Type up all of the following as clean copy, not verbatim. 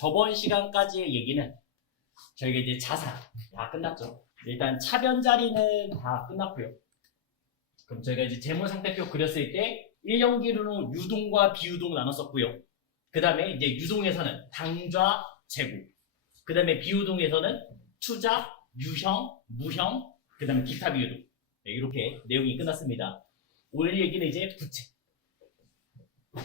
저번 시간까지의 얘기는 저희가 이제 자산 다 끝났죠. 일단 차변 자리는 다 끝났고요. 그럼 저희가 이제 재무상태표 그렸을 때 1년기로는 유동과 비유동 나눴었고요. 그 다음에 이제 유동에서는 당좌, 재고. 그 다음에 비유동에서는 투자, 유형, 무형, 그 다음에 기타 비유동. 네, 이렇게 내용이 끝났습니다. 오늘 얘기는 이제 부채.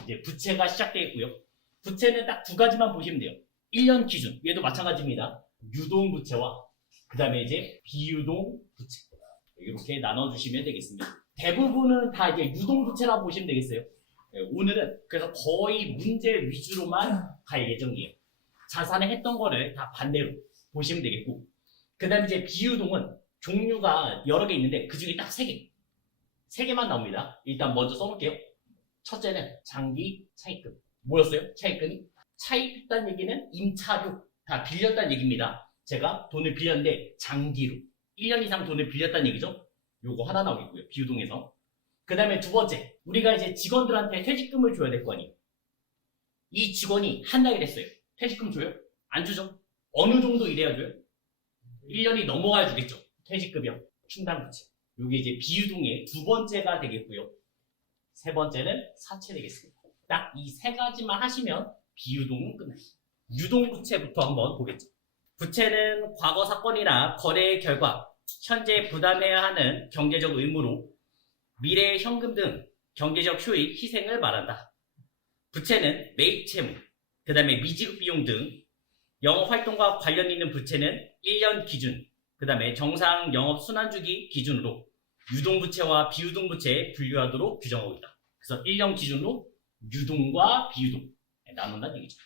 이제 부채가 시작되어 있고요. 부채는 딱 두 가지만 보시면 돼요. 1년 기준. 얘도 마찬가지입니다. 유동 부채와 그 다음에 이제 비유동 부채. 이렇게 나눠주시면 되겠습니다. 대부분은 다 이제 유동 부채라고 보시면 되겠어요. 네, 오늘은 그래서 거의 문제 위주로만 갈 예정이에요. 자산에 했던 거를 다 반대로 보시면 되겠고, 그 다음에 이제 비유동은 종류가 여러 개 있는데 그 중에 딱 3개. 3개만 나옵니다. 일단 먼저 써놓을게요. 첫째는 장기 차입금. 뭐였어요? 차입금이? 차입했다는 얘기는 임차료, 다 빌렸다는 얘기입니다. 제가 돈을 빌렸는데 장기로 1년 이상 돈을 빌렸다는 얘기죠. 요거 하나 나오겠고요. 비유동에서. 그 다음에 두 번째, 우리가 이제 직원들한테 퇴직금을 줘야 될 거 아니에요. 이 직원이 한 달 일했어요. 퇴직금 줘요? 안 주죠. 어느 정도 일해야 줘요? 1년이 넘어가야 주겠죠. 퇴직급여, 충당부채. 요게 이제 비유동의 두 번째가 되겠고요. 세 번째는 사채 되겠습니다. 딱 이 세 가지만 하시면 비유동은 끝나요. 유동부채부터 한번 보겠죠. 부채는 과거 사건이나 거래의 결과, 현재 부담해야 하는 경제적 의무로 미래의 현금 등 경제적 효익, 희생을 말한다. 부채는 매입 채무, 그 다음에 미지급 비용 등 영업활동과 관련 있는 부채는 1년 기준, 그 다음에 정상 영업 순환주기 기준으로 유동부채와 비유동부채에 분류하도록 규정하고 있다. 그래서 1년 기준으로 유동과 비유동 나눈다는 얘기죠.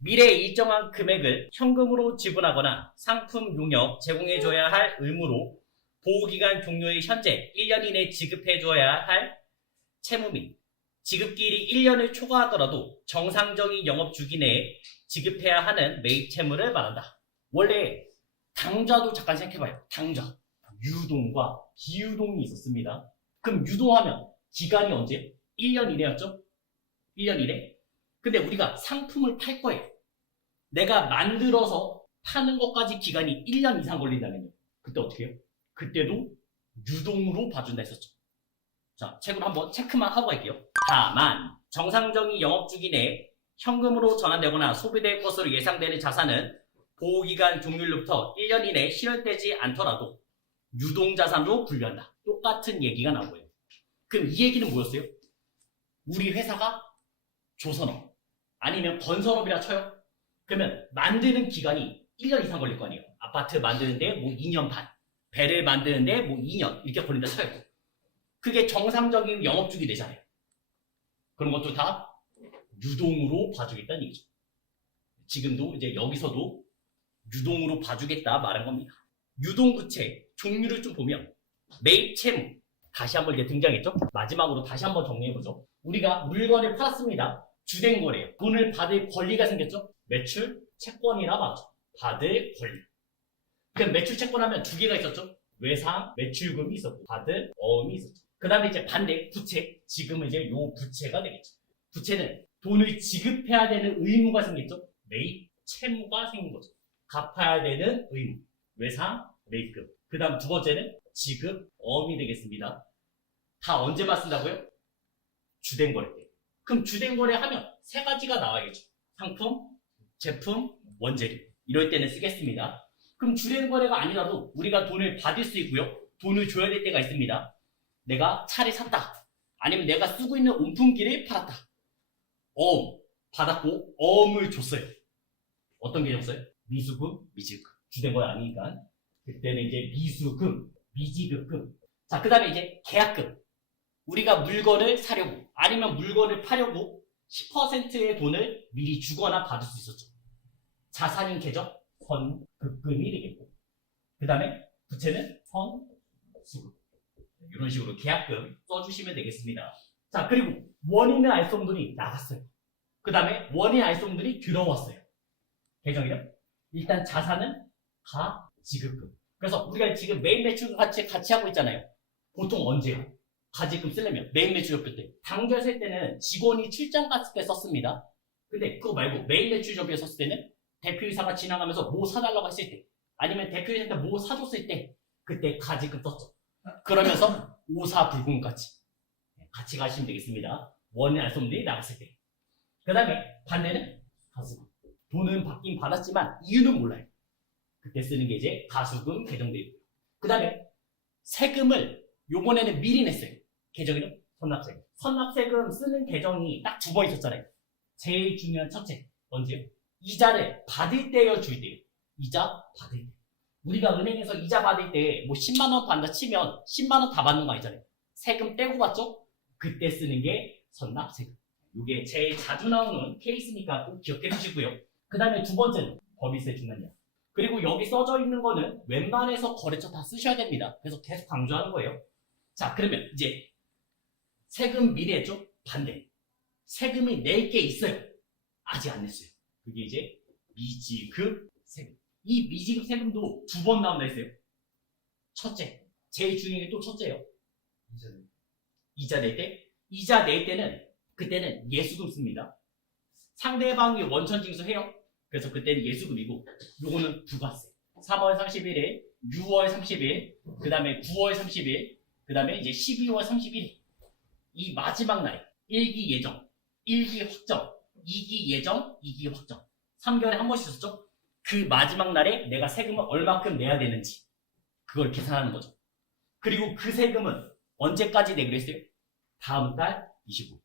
미래의 일정한 금액을 현금으로 지불하거나 상품 용역 제공해줘야 할 의무로 보호기간 종료의 현재 1년 이내 지급해줘야 할 채무 및 지급기일이 1년을 초과하더라도 정상적인 영업주기 내에 지급해야 하는 매입 채무를 말한다. 원래 당좌도 잠깐 생각해봐요. 당좌. 유동과 비유동이 있었습니다. 그럼 유동하면 기간이 언제? 1년 이내였죠? 1년 이내? 근데 우리가 상품을 팔 거예요. 내가 만들어서 파는 것까지 기간이 1년 이상 걸린다면요. 그때 어떻게 해요? 그때도 유동으로 봐준다 했었죠. 자, 책으로 한번 체크만 하고 갈게요. 다만 정상적인 영업주기 내에 현금으로 전환되거나 소비될 것으로 예상되는 자산은 보호기간 종료일로부터 1년 이내에 실현되지 않더라도 유동자산으로 분류한다. 똑같은 얘기가 나오고요. 그럼 이 얘기는 뭐였어요? 우리 회사가 조선업 아니면 건설업이라 쳐요. 그러면 만드는 기간이 1년 이상 걸릴 거 아니에요. 아파트 만드는데 뭐 2년 반, 배를 만드는데 뭐 2년 이렇게 걸린다 쳐요. 그게 정상적인 영업주기 되잖아요. 그런 것도 다 유동으로 봐주겠다는 얘기죠. 지금도 이제 여기서도 유동으로 봐주겠다 말한 겁니다. 유동부채 종류를 좀 보면 매입 채무 다시 한번 이제 등장했죠. 마지막으로 다시 한번 정리해보죠. 우리가 물건을 팔았습니다. 주된 거래요. 돈을 받을 권리가 생겼죠. 매출 채권이라 말하죠. 받을 권리. 그럼 매출 채권 하면 두 개가 있었죠. 외상 매출금이 있었고 받을 어음이 있었죠. 그 다음에 이제 반대 부채. 지금은 이제 요 부채가 되겠죠. 부채는 돈을 지급해야 되는 의무가 생겼죠. 매입 채무가 생긴 거죠. 갚아야 되는 의무. 외상 매입금. 그 다음 두 번째는 지급 어음이 되겠습니다. 다 언제만 쓴다고요? 주된 거래 때. 그럼 주된 거래 하면 세 가지가 나와야겠죠. 상품, 제품, 원재료. 이럴 때는 쓰겠습니다. 그럼 주된 거래가 아니라도 우리가 돈을 받을 수 있고요. 돈을 줘야 될 때가 있습니다. 내가 차를 샀다. 아니면 내가 쓰고 있는 온풍기를 팔았다. 어음 받았고 어음을 줬어요. 어떤 게 줬어요? 미수금, 미지급. 주된 거래 아니니까. 그때는 이제 미수금, 미지급금. 자, 그 다음에 이제 계약금. 우리가 물건을 사려고 아니면 물건을 파려고 10%의 돈을 미리 주거나 받을 수 있었죠. 자산인 계적, 선급금이 되겠고, 그 다음에 부채는 선수급. 이런 식으로 계약금 써주시면 되겠습니다. 자, 그리고 원인을 알 수 없는 돈이 나갔어요. 그 다음에 원인 알 수 없는 돈이 들어왔어요. 계정이요? 일단 자산은 가지급금. 그래서 우리가 지금 매입 매출 같이 하고 있잖아요. 보통 언제요? 가지금 쓰려면 매입 매출협회 때. 당좌세 때는 직원이 출장 갔을 때 썼습니다. 근데 그거 말고 매입 매출협회 썼을 때는 대표이사가 지나가면서 뭐 사달라고 했을 때, 아니면 대표이사한테 뭐 사줬을 때, 그때 가지급 썼죠. 그러면서 오사불공같이 같이 가시면 되겠습니다. 원인 알선들이 나갔을 때. 그 다음에 반대는 가수금. 돈은 받긴 받았지만 이유는 몰라요. 그때 쓰는 게 이제 가수금 개정돼 있고요. 그 다음에 세금을 요번에는 미리 냈어요. 계정이는 선납세금. 선납세금 쓰는 계정이 딱 두 번 있었잖아요. 제일 중요한 첫째, 언제요? 이자를 받을 때요, 줄 때요? 이자 받을 때. 우리가 은행에서 이자 받을 때 뭐 10만 원 받는다 치면 10만 원 다 받는 거 아니잖아요. 세금 떼고 받죠? 그때 쓰는 게 선납세금. 이게 제일 자주 나오는 케이스니까 꼭 기억해 주시고요. 그 다음에 두 번째는 법인세 중간이야. 그리고 여기 써져 있는 거는 웬만해서 거래처 다 쓰셔야 됩니다. 그래서 계속 강조하는 거예요. 자, 그러면 이제 세금 미리 했죠? 반대. 세금이 낼 게 있어요. 아직 안 냈어요. 그게 이제 미지급 세금. 이 미지급 세금도 두 번 나온다 했어요. 첫째, 제일 중요한 게 또 첫째예요. 이자 낼 때. 이자 낼 때는 그때는 예수금 씁니다. 상대방이 원천징수해요. 그래서 그때는 예수금이고, 요거는 부가세. 3월 30일에 6월 30일, 그 다음에 9월 30일, 그 다음에 이제 12월 31일. 이 마지막 날에 1기 예정, 1기 확정, 2기 예정, 2기 확정. 3개월에 한 번씩 썼죠? 그 마지막 날에 내가 세금을 얼마큼 내야 되는지 그걸 계산하는 거죠. 그리고 그 세금은 언제까지 내기로 했어요? 다음 달 25일.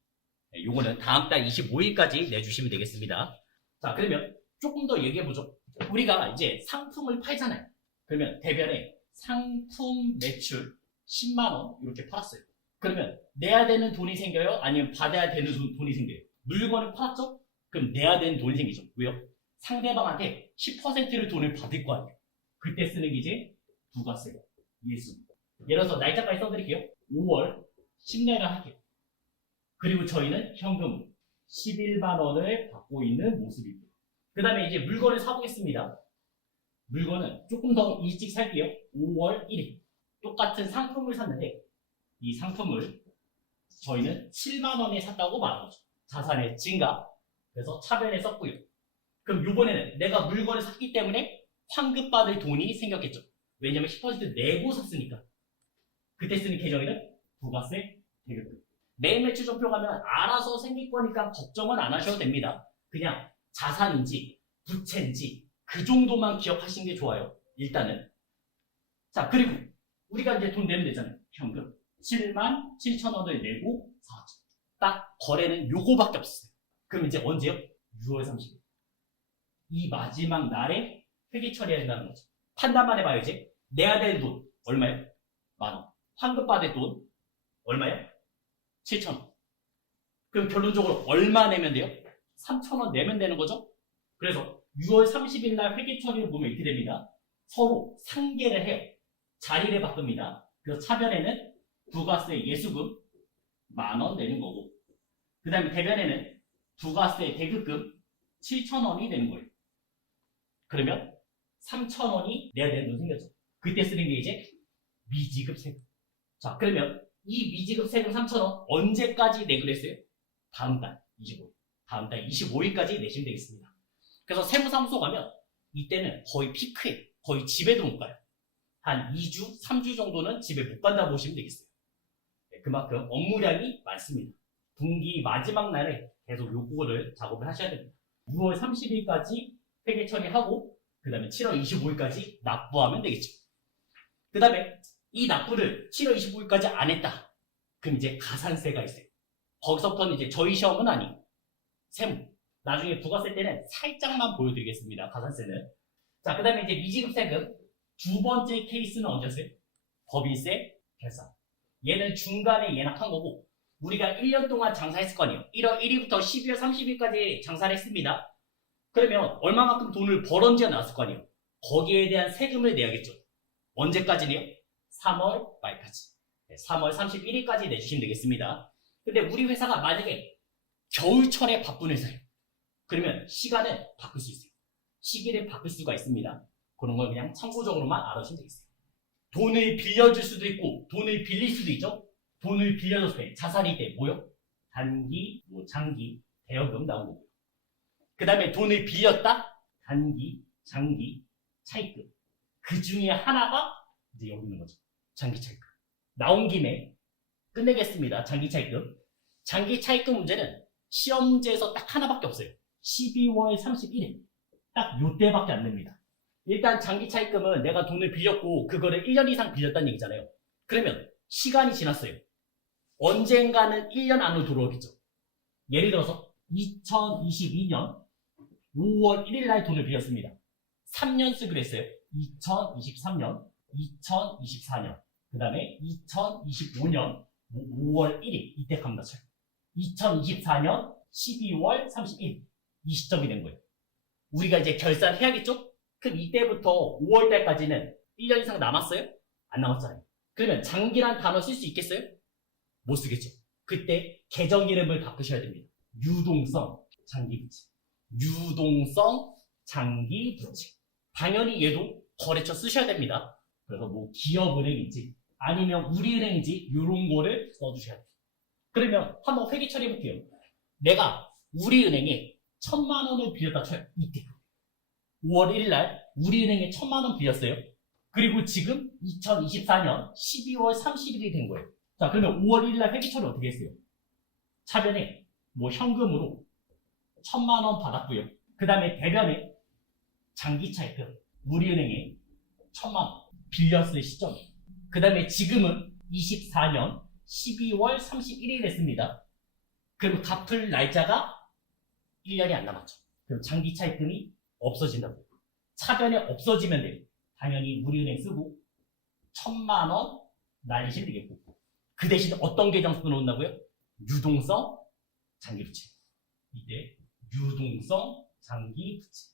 요거는 다음 달 25일까지 내주시면 되겠습니다. 자, 그러면 조금 더 얘기해보죠. 우리가 이제 상품을 팔잖아요. 그러면 대변에 상품 매출 10만원 이렇게 팔았어요. 그러면 내야 되는 돈이 생겨요? 아니면 받아야 되는 돈이 생겨요? 물건을 팔았죠? 그럼 내야 되는 돈이 생기죠. 왜요? 상대방한테 10%를 돈을 받을 거 아니에요. 그때 쓰는 게 이제 부가세요. 예수. 예를 들어서 날짜까지 써드릴게요. 5월 10내가 할게요. 그리고 저희는 현금 11만 원을 받고 있는 모습이고요. 그 다음에 이제 물건을 사보겠습니다. 물건은 조금 더 일찍 살게요. 5월 1일. 똑같은 상품을 샀는데 이 상품을 저희는 7만 원에 샀다고 말한 거죠. 자산의 증가. 그래서 차변에 썼고요. 그럼 이번에는 내가 물건을 샀기 때문에 환급받을 돈이 생겼겠죠. 왜냐면 10% 내고 샀으니까. 그때 쓰는 계정에는 부가세 대금급. 매일 매출 전표 가면 알아서 생길 거니까 걱정은 안 하셔도 됩니다. 그냥 자산인지 부채인지 그 정도만 기억하시는 게 좋아요. 일단은. 자, 그리고 우리가 이제 돈 내면 되잖아요. 현금 7만 7천 원을 내고 사왔죠. 딱 거래는 요거밖에 없어요. 그럼 이제 언제요? 6월 30일. 이 마지막 날에 회계 처리해야 된다는 거죠. 판단만 해봐요. 이제 내야 될 돈 얼마예요? 만원. 환급받을 돈 얼마예요? 7,000원. 그럼 결론적으로 얼마 내면 돼요? 3,000원 내면 되는 거죠? 그래서 6월 30일 날 회계 처리를 보면 이렇게 됩니다. 서로 상계를 해요. 자리를 바꿉니다. 그래서 차변에는 부가세 예수금 만원 내는 거고, 그 다음에 대변에는 부가세 대급금 7,000원이 되는 거예요. 그러면 3,000원이 내야 되는 돈 생겼죠. 그때 쓰는 게 이제 미지급 세금. 자, 그러면 이 미지급 세금 3,000원 언제까지 내기로 했어요? 다음 달 25일. 다음 달 25일까지 내시면 되겠습니다. 그래서 세무사무소 가면 이때는 거의 피크예요. 거의 집에도 못 가요. 한 2주, 3주 정도는 집에 못 간다 보시면 되겠어요. 그만큼 업무량이 많습니다. 분기 마지막 날에 계속 요거를 작업을 하셔야 됩니다. 6월 30일까지 회계 처리하고 그 다음에 7월 25일까지 납부하면 되겠죠. 그 다음에 이 납부를 7월 25일까지 안 했다. 그럼 이제 가산세가 있어요. 거기서부터는 이제 저희 시험은 아니고 세무. 나중에 부가세 때는 살짝만 보여드리겠습니다. 가산세는. 자, 그 다음에 이제 미지급 세금 두 번째 케이스는 언제였어요? 법인세 결산. 얘는 중간에 예납한 거고 우리가 1년 동안 장사했을 거 아니에요. 1월 1일부터 12월 30일까지 장사를 했습니다. 그러면 얼마만큼 돈을 벌었는지가 나왔을 거 아니에요. 거기에 대한 세금을 내야겠죠. 언제까지네요? 3월 말까지. 3월 31일까지 내주시면 되겠습니다. 근데 우리 회사가 만약에 겨울철에 바쁜 회사예요. 그러면 시간을 바꿀 수 있어요. 시기를 바꿀 수가 있습니다. 그런 걸 그냥 참고적으로만 알아주시면 되겠어요. 돈을 빌려줄 수도 있고 돈을 빌릴 수도 있죠. 돈을 빌려줬을 때 자산이 때 뭐요? 단기, 장기, 대여금 나온 거고요. 그 다음에 돈을 빌렸다? 단기, 장기, 차입금. 그 중에 하나가 이제 여기 있는 거죠. 장기 차입금. 나온 김에 끝내겠습니다. 장기 차입금. 장기 차입금 문제는 시험지에서 딱 하나밖에 없어요. 12월 31일. 딱 요때밖에 안 됩니다. 일단 장기 차입금은 내가 돈을 빌렸고 그거를 1년 이상 빌렸다는 얘기잖아요. 그러면 시간이 지났어요. 언젠가는 1년 안으로 돌아오겠죠. 예를 들어서 2022년 5월 1일 날 돈을 빌렸습니다. 3년 쓰기로 했어요. 2023년, 2024년, 그 다음에 2025년 5월 1일 이때 갑니다. 2024년 12월 31일 이 시점이 된 거예요. 우리가 이제 결산해야겠죠? 그럼 이때부터 5월 달까지는 1년 이상 남았어요? 안 남았잖아요. 그러면 장기란 단어 쓸 수 있겠어요? 못 쓰겠죠. 그때 계정 이름을 바꾸셔야 됩니다. 유동성 장기부채. 유동성 장기부채. 당연히 얘도 거래처 쓰셔야 됩니다. 그래서 뭐 기업은행인지 아니면 우리은행인지 이런 거를 써주셔야 돼요. 그러면 한번 회계 처리해볼게요. 내가 우리은행에 1,000만 원을 빌렸다 쳐요. 이때 5월 1일 날 우리은행에 1,000만 원 빌렸어요. 그리고 지금 2024년 12월 30일이 된 거예요. 자, 그러면 5월 1일 날 회계 처리 어떻게 했어요? 차변에 뭐 현금으로 1,000만 원 받았고요. 그 다음에 대변에 장기차입금 우리은행에 1,000만 원 빌렸을 시점. 그 다음에 지금은 24년 12월 31일 됐습니다. 그럼 갚을 날짜가 1년이 안 남았죠. 그럼 장기차입금이 없어진다고. 차변에 없어지면 돼요. 당연히 우리은행 쓰고 1,000만 원 날리시면 되겠고. 그 대신 어떤 계정 써놓는다고요? 유동성 장기부채. 이때 유동성 장기부채.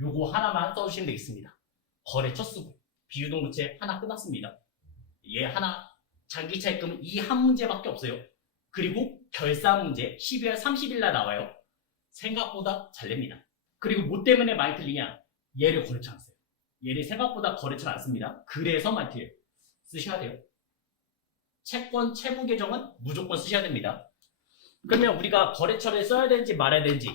요거 하나만 써주시면 되겠습니다. 거래처 쓰고 비유동부채 하나 끝났습니다. 얘 하나 장기차입금은 이 한 문제밖에 없어요. 그리고 결산 문제 12월 30일 날 나와요. 생각보다 잘 냅니다. 그리고 뭐 때문에 많이 틀리냐? 얘를 거래처 안 써요. 얘를 생각보다 거래처를 안 씁니다. 그래서 많이 틀려요. 쓰셔야 돼요. 채권 채무 계정은 무조건 쓰셔야 됩니다. 그러면 우리가 거래처를 써야 되는지 말아야 되는지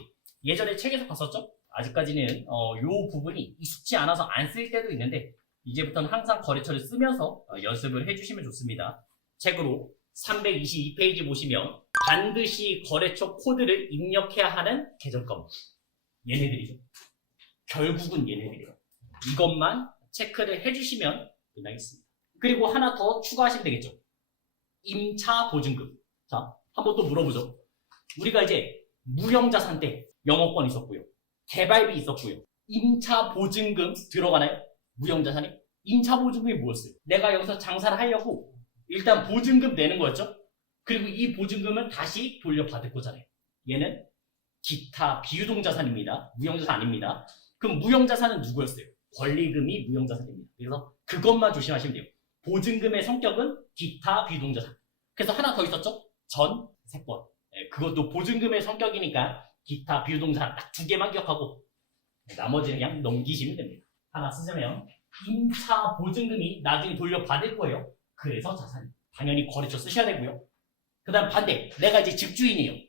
예전에 책에서 봤었죠? 아직까지는 요 부분이 익숙치 않아서 안 쓸 때도 있는데 이제부터는 항상 거래처를 쓰면서 연습을 해주시면 좋습니다. 책으로 322페이지 보시면 반드시 거래처 코드를 입력해야 하는 계정권. 얘네들이죠. 결국은 얘네들이에요. 이것만 체크를 해주시면 끝나겠습니다. 그리고 하나 더 추가하시면 되겠죠. 임차 보증금. 자, 한번 또 물어보죠. 우리가 이제 무형자산 때 영업권 있었고요. 개발비 있었고요. 임차 보증금 들어가나요? 무형자산에? 임차 보증금이 뭐였어요? 내가 여기서 장사를 하려고 일단 보증금 내는 거였죠? 그리고 이 보증금은 다시 돌려받을 거잖아요. 얘는 기타 비유동자산입니다. 무형자산 아닙니다. 그럼 무형자산은 누구였어요? 권리금이 무형자산입니다. 그래서 그것만 조심하시면 돼요. 보증금의 성격은 기타 비유동자산. 그래서 하나 더 있었죠? 전세권. 그것도 보증금의 성격이니까 기타 비유동자산 딱 두 개만 기억하고 나머지는 그냥 넘기시면 됩니다. 하나 쓰자면 임차 보증금이 나중에 돌려받을 거예요. 그래서 자산. 당연히 거래처 쓰셔야 되고요. 그 다음 반대. 내가 이제 집주인이에요.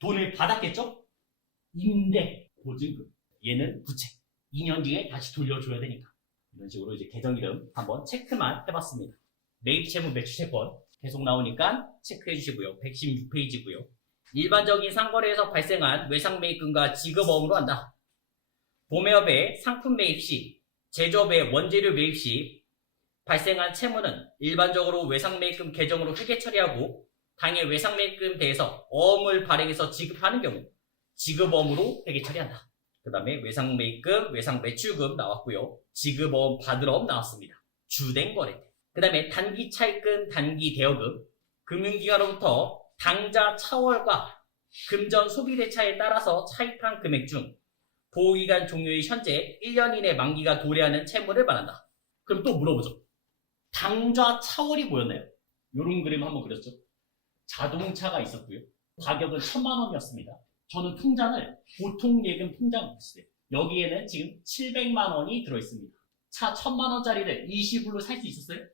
돈을 받았겠죠? 임대 보증금. 얘는 부채. 2년 뒤에 다시 돌려줘야 되니까. 이런 식으로 이제 계정 이름 한번 체크만 해봤습니다. 매입 채무 매출 채권 계속 나오니까 체크해 주시고요. 116페이지고요. 일반적인 상거래에서 발생한 외상 매입금과 지급어음으로 한다. 도매업의 상품 매입 시, 제조업의 원재료 매입 시 발생한 채무는 일반적으로 외상 매입금 계정으로 회계 처리하고 당해 외상 매입금 대해서 어음을 발행해서 지급하는 경우 지급어음으로 회계 처리한다. 그 다음에 외상 매입금, 외상 매출금 나왔고요. 지급어음, 받을어음 나왔습니다. 주된 거래 때. 그 다음에 단기 차입금, 단기 대여금, 금융기관으로부터 당좌 차월과 금전 소비대차에 따라서 차입한 금액 중 보호기간 종료의 현재 1년 이내 만기가 도래하는 채무를 말한다. 그럼 또 물어보죠. 당좌 차월이 뭐였나요? 요런 그림 한번 그렸죠. 자동차가 있었고요. 가격은 1,000만 원이었습니다. 저는 통장을 보통 예금 통장을 했어요. 여기에는 지금 700만 원이 들어있습니다. 차 1,000만 원짜리를 일시불로 살 수 있었어요?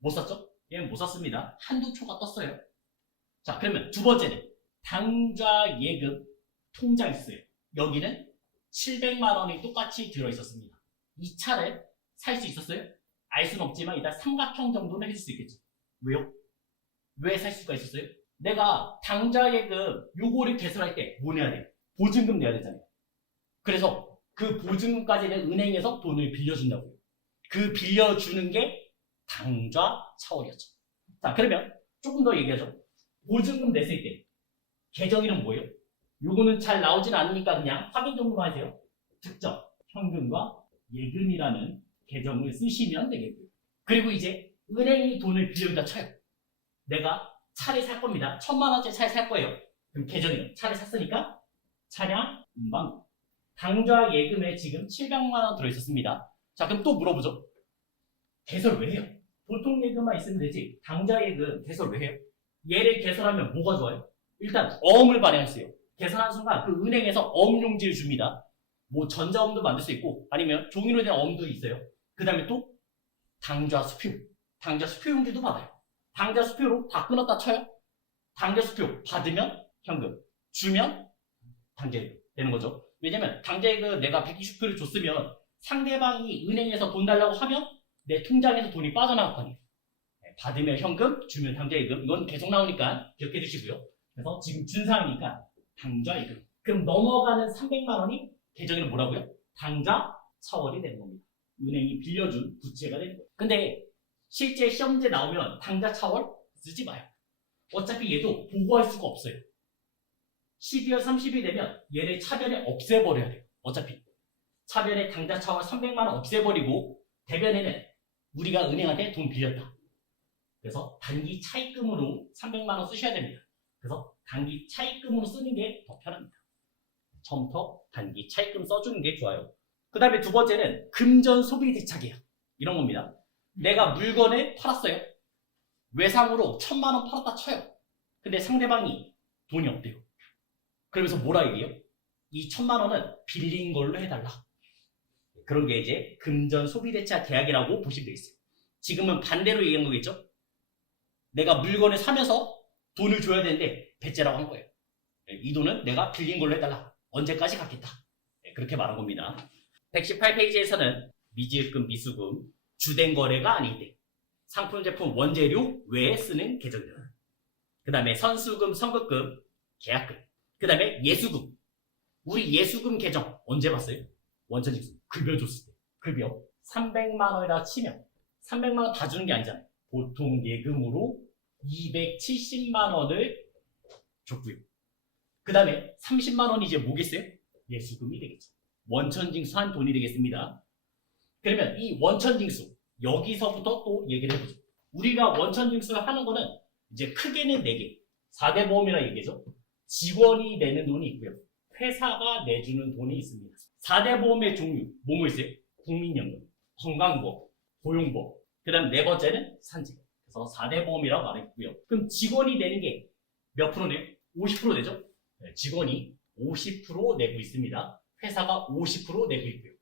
못 샀죠? 얘는 못 샀습니다. 한두 초가 떴어요. 자, 그러면 두 번째는 당좌 예금 통장 있어요. 여기는 700만 원이 똑같이 들어있었습니다. 이 차를 살 수 있었어요? 알 수는 없지만 일단 삼각형 정도는 해줄 수 있겠죠. 왜요? 왜 살 수가 있었어요? 내가 당좌예금 요거를 개설할 때 뭐 내야 돼요? 보증금 내야 되잖아요. 그래서 그 보증금까지는 은행에서 돈을 빌려준다고요. 그 빌려주는 게 당좌 차월이었죠. 자, 그러면 조금 더 얘기하죠. 보증금 냈을 때 계정 이름 뭐예요? 요거는 잘 나오진 않으니까 그냥 확인 정도만 하세요. 득점, 현금과 예금이라는 계정을 쓰시면 되겠고요. 그리고 이제 은행이 돈을 빌려준다 쳐요. 내가 차를 살 겁니다. 1000만 원짜리 차를 살 거예요. 그럼 계정이요. 차를 샀으니까 차량 운반. 당좌 예금에 지금 700만 원 들어있었습니다. 자, 그럼 또 물어보죠. 개설 왜 해요? 보통 예금만 있으면 되지. 당좌 예금 개설 왜 해요? 얘를 개설하면 뭐가 좋아요? 일단 어음을 발행했어요. 개설하는 순간 그 은행에서 어음용지를 줍니다. 뭐 전자어음도 만들 수 있고 아니면 종이로 된 어음도 있어요. 그 다음에 또 당좌 수표. 당좌 수표용지도 받아요. 당좌 수표로 다 끊었다 쳐요. 당좌 수표 받으면 현금, 주면 당좌예금 되는 거죠. 왜냐면 당좌예금 내가 120표를 줬으면 상대방이 은행에서 돈 달라고 하면 내 통장에서 돈이 빠져나갈 거 아니에요. 받으면 현금, 주면 당좌예금. 이건 계속 나오니까 기억해 두시고요. 그래서 지금 준 상황이니까 당좌예금. 그럼 넘어가는 300만 원이 계정에는 뭐라고요? 당좌 차월이 되는 겁니다. 은행이 빌려준 부채가 되는 거예요. 근데 실제 시험 문제 나오면 당좌 차월 쓰지 마요. 어차피 얘도 보고할 수가 없어요. 12월 30일 되면 얘를 차변에 없애버려야 돼요. 어차피 차변에 당좌 차월 300만 원 없애버리고 대변에는 우리가 은행한테 돈 빌렸다. 그래서 단기 차입금으로 300만 원 쓰셔야 됩니다. 그래서 단기 차입금으로 쓰는 게 더 편합니다. 처음부터 단기 차입금 써주는 게 좋아요. 그 다음에 두 번째는 금전 소비 대차 계약. 이런 겁니다. 내가 물건을 팔았어요. 외상으로 1000만 원 팔았다 쳐요. 근데 상대방이 돈이 없대요. 그러면서 뭐라 얘기해요? 이 1000만 원은 빌린 걸로 해달라. 그런 게 이제 금전 소비 대차 계약이라고 보시면 되겠어요. 지금은 반대로 얘기한 거겠죠? 내가 물건을 사면서 돈을 줘야 되는데 배째라고 한 거예요. 이 돈은 내가 빌린 걸로 해달라. 언제까지 갚겠다. 그렇게 말한 겁니다. 118페이지에서는 미지급금, 미수금, 주된 거래가 아닐 때 상품, 제품, 원재료 외에 쓰는 계정들. 그 다음에 선수금, 선급금, 계약금. 그 다음에 예수금. 우리 예수금 계정 언제 봤어요? 원천징수. 급여 줬을 때. 급여 300만 원이라 치면 300만 원 다 주는 게 아니잖아요. 보통 예금으로 270만 원을 줬고요. 그 다음에 30만 원이 이제 뭐겠어요? 예수금이 되겠죠. 원천징수한 돈이 되겠습니다. 그러면 이 원천징수 여기서부터 또 얘기를 해보죠. 우리가 원천징수를 하는 거는 이제 크게는 4개. 4대 보험이라 얘기죠. 직원이 내는 돈이 있고요. 회사가 내주는 돈이 있습니다. 4대 보험의 종류 뭐뭐 있어요? 국민연금, 건강보험, 고용보험. 그 다음 네 번째는 산재. 그래서 4대 보험이라고 말했고요. 그럼 직원이 내는 게 몇 프로네요? 50% 내죠? 네, 직원이 50% 내고 있습니다. 회사가 50% 내고 있고요.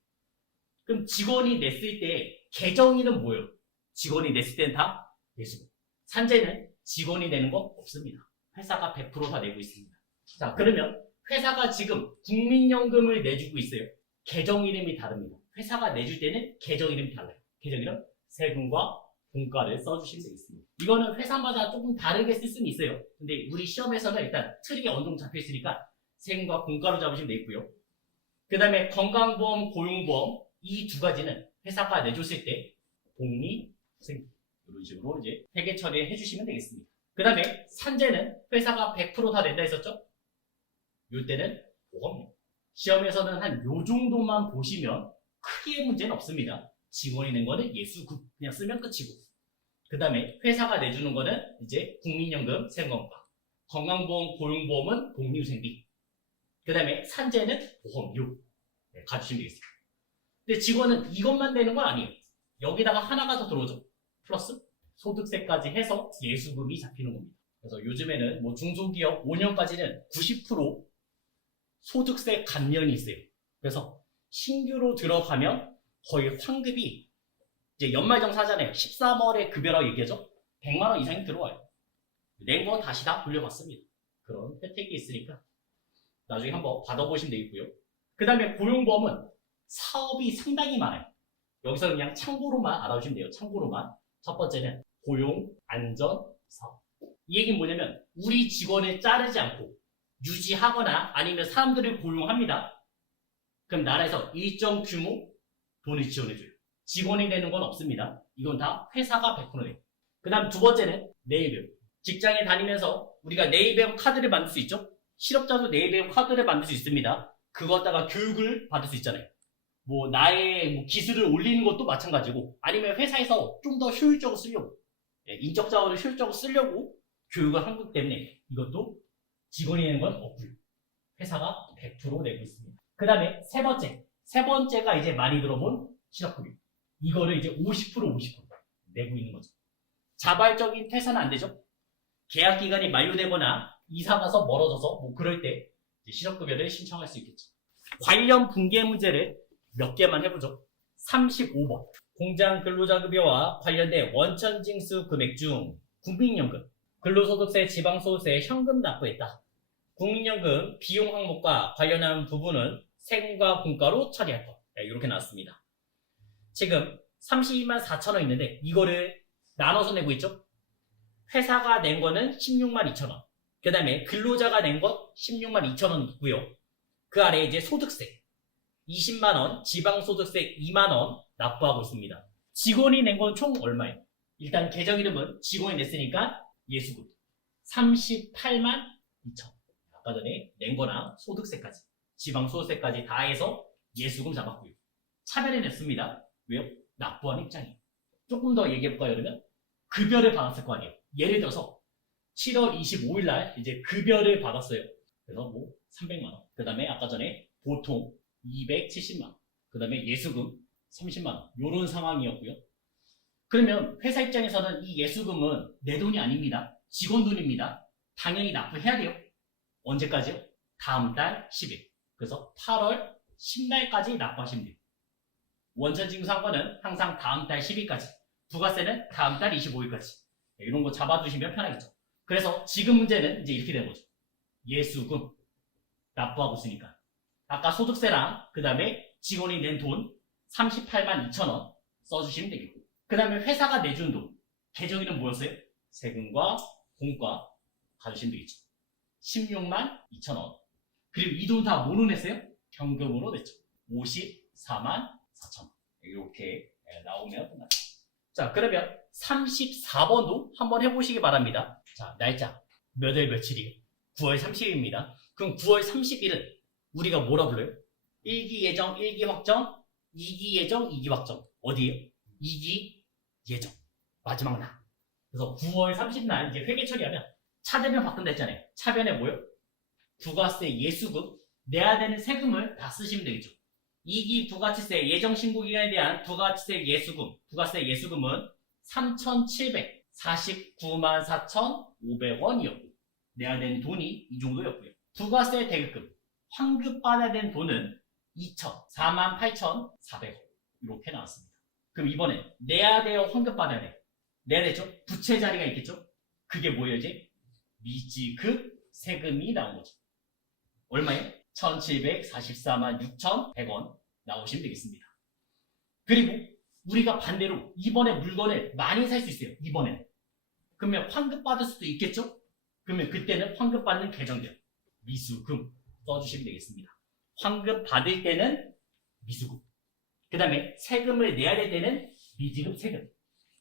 그럼 직원이 냈을 때 계정이는 뭐예요? 직원이 냈을 때는 다 예수금. 산재는 직원이 내는 거 없습니다. 회사가 100% 다 내고 있습니다. 자, 그러면 회사가 지금 국민연금을 내주고 있어요. 계정 이름이 다릅니다. 회사가 내줄 때는 계정 이름이 달라요. 계정 이름, 세금과 공과를 써주시면 되겠습니다. 이거는 회사마다 조금 다르게 쓸 수는 있어요. 근데 우리 시험에서는 일단 틀이 어느 정도 잡혀 있으니까 세금과 공과로 잡으시면 되겠고요. 그 다음에 건강보험, 고용보험 이 두 가지는 회사가 내줬을 때 복리, 생계 이런 식으로 이제 회계 처리해 주시면 되겠습니다. 그 다음에 산재는 회사가 100% 다 낸다 했었죠? 이때는 보험료. 시험에서는 한 요 정도만 보시면 크게 문제는 없습니다. 직원이 낸 거는 예수급 그냥 쓰면 끝이고, 그 다음에 회사가 내주는 거는 이제 국민연금, 생건과, 건강보험, 고용보험은 복리후생비, 그 다음에 산재는 보험료. 네, 가주시면 되겠습니다. 근데 직원은 이것만 내는 건 아니에요. 여기다가 하나가 더 들어오죠. 플러스 소득세까지 해서 예수금이 잡히는 겁니다. 그래서 요즘에는 뭐 중소기업 5년까지는 90% 소득세 감면이 있어요. 그래서 신규로 들어가면 거의 환급이 이제 연말정산하잖아요. 13월에 급여라고 얘기하죠. 100만 원 이상이 들어와요. 낸 거 다시 다 돌려받습니다. 그런 혜택이 있으니까 나중에 한번 받아보시면 되겠고요. 그 다음에 고용보험은 사업이 상당히 많아요. 여기서 그냥 참고로만 알아주시면 돼요. 참고로만. 첫 번째는 고용, 안전, 사업. 이 얘기는 뭐냐면 우리 직원을 자르지 않고 유지하거나 아니면 사람들을 고용합니다. 그럼 나라에서 일정 규모 돈을 지원해줘요. 직원이 되는 건 없습니다. 이건 다 회사가 100%예요. 그 다음 두 번째는 내일배움. 직장에 다니면서 우리가 내일배움 카드를 만들 수 있죠? 실업자도 내일배움 카드를 만들 수 있습니다. 그거 갖다가 교육을 받을 수 있잖아요. 뭐 나의 기술을 올리는 것도 마찬가지고 아니면 회사에서 좀 더 효율적으로 쓰려고 인적 자원을 효율적으로 쓰려고 교육을 한 거기 때문에 이것도 직원이 내는 건 없고요. 회사가 100% 내고 있습니다. 그 다음에 세 번째가 이제 많이 들어본 실업급여. 이거를 이제 50% 내고 있는 거죠. 자발적인 퇴사는 안 되죠. 계약 기간이 만료되거나 이사 가서 멀어져서 뭐 그럴 때 실업급여를 신청할 수 있겠죠. 관련 붕괴 문제를 몇 개만 해보죠. 35번. 공장 근로자급여와 관련된 원천징수 금액 중 국민연금, 근로소득세, 지방소득세, 현금 납부했다. 국민연금 비용 항목과 관련한 부분은 세금과 공과로 처리할 것. 이렇게 나왔습니다. 지금 32만 4천 원 있는데 이거를 나눠서 내고 있죠. 회사가 낸 거는 16만 2천 원. 그 다음에 근로자가 낸 것 16만 2천 원 있고요. 그 아래에 이제 소득세 20만 원, 지방소득세 2만 원 납부하고 있습니다. 직원이 낸 건 총 얼마예요? 일단 계정 이름은 직원이 냈으니까 예수금 38만 2천. 아까 전에 낸 거랑 소득세까지, 지방소득세까지 다 해서 예수금 잡았고요. 차별해 냈습니다. 왜요? 납부한 입장이에요. 조금 더 얘기해볼까요, 그러면? 급여를 받았을 거 아니에요. 예를 들어서 7월 25일 날 이제 급여를 받았어요. 그래서 뭐 300만 원. 그 다음에 아까 전에 보통 270만 원. 그 다음에 예수금 30만 원. 요런 상황이었고요. 그러면 회사 입장에서는 이 예수금은 내 돈이 아닙니다. 직원 돈입니다. 당연히 납부해야 돼요. 언제까지요? 다음 달 10일. 그래서 8월 10날까지 납부하시면 돼요. 원천징수한 항상 다음 달 10일까지. 부가세는 다음 달 25일까지. 이런 거 잡아두시면 편하겠죠. 그래서 지금 문제는 이제 이렇게 되는 거죠. 예수금 납부하고 있으니까. 아까 소득세랑 그 다음에 직원이 낸 돈 38만 2천 원 써주시면 되겠고. 그 다음에 회사가 내준 돈. 계정이는 뭐였어요? 세금과 공과 가주시면 되겠죠. 16만 2천 원. 그리고 이 돈 다 뭐로 냈어요? 현금으로 냈죠. 54만 4천 원. 이렇게 나오면 끝났죠. 자, 그러면 34번도 한번 해보시기 바랍니다. 자, 날짜 몇 월 며칠이에요? 9월 30일입니다. 그럼 9월 30일은 우리가 뭐라 불러요? 1기 예정, 1기 확정, 2기 예정, 2기 확정. 어디에요? 2기 예정. 마지막 날. 그래서 9월 30날 이제 회계 처리하면 차대면 바꾼다 했잖아요. 차변에 뭐요? 부가세 예수금, 내야 되는 세금을 다 쓰시면 되겠죠. 2기 부가치세 예정 신고 기간에 대한 부가치세 예수금, 부가세 예수금은 3,749만 4,500원이었고 내야 되는 돈이 이 정도였고요. 부가세 대급금, 환급 받아야 되는 돈은 48,400원 이렇게 나왔습니다. 그럼 이번에 내야 돼요, 환급 받아야 돼요? 내야 되죠? 부채 자리가 있겠죠? 그게 뭐예요 이제? 미지급 세금이 나온 거죠. 얼마예요? 1,744만 6,100원 나오시면 되겠습니다. 그리고 우리가 반대로 이번에 물건을 많이 살 수 있어요. 이번에는. 그러면 환급 받을 수도 있겠죠? 그러면 그때는 환급 받는 계정들 미수금 써주시면 되겠습니다. 환급 받을 때는 미수금. 그 다음에 세금을 내야 될 때는 미지급 세금.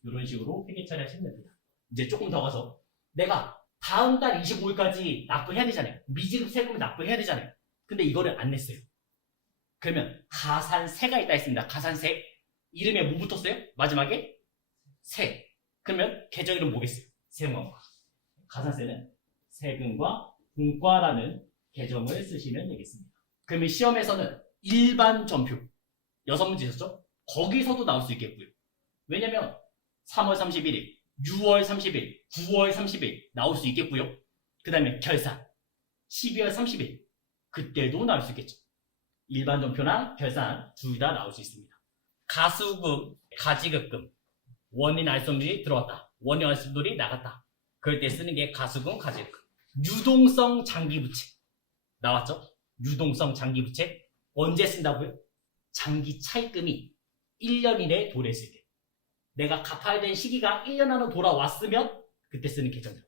이런 식으로 회계 처리하시면 됩니다. 이제 조금 더 가서 내가 다음 달 25일까지 납부해야 되잖아요. 미지급 세금을 납부해야 되잖아요. 근데 이거를 안 냈어요. 그러면 가산세가 있다 했습니다. 가산세. 이름에 뭐 붙었어요? 마지막에? 세. 그러면 계정 이름 뭐겠어요? 세금과. 가산세는 세금과 공과라는 계정을 쓰시면 되겠습니다. 그러면 시험에서는 일반 전표 6문제 있었죠? 거기서도 나올 수 있겠고요. 왜냐면 3월 31일, 6월 30일, 9월 30일 나올 수 있겠고요. 그 다음에 결산 12월 30일 그때도 나올 수 있겠죠. 일반 전표나 결산 둘 다 나올 수 있습니다. 가수금, 가지급금 원인 알선물이 들어왔다. 원인 알선물이 나갔다. 그럴 때 쓰는 게 가수금, 가지급금. 유동성 장기부채 나왔죠? 유동성 장기부채 언제 쓴다고요? 장기 차입금이 1년 이내에 도래했을 때. 내가 갚아야 되는 시기가 1년 안으로 돌아왔으면 그때 쓰는 계정들.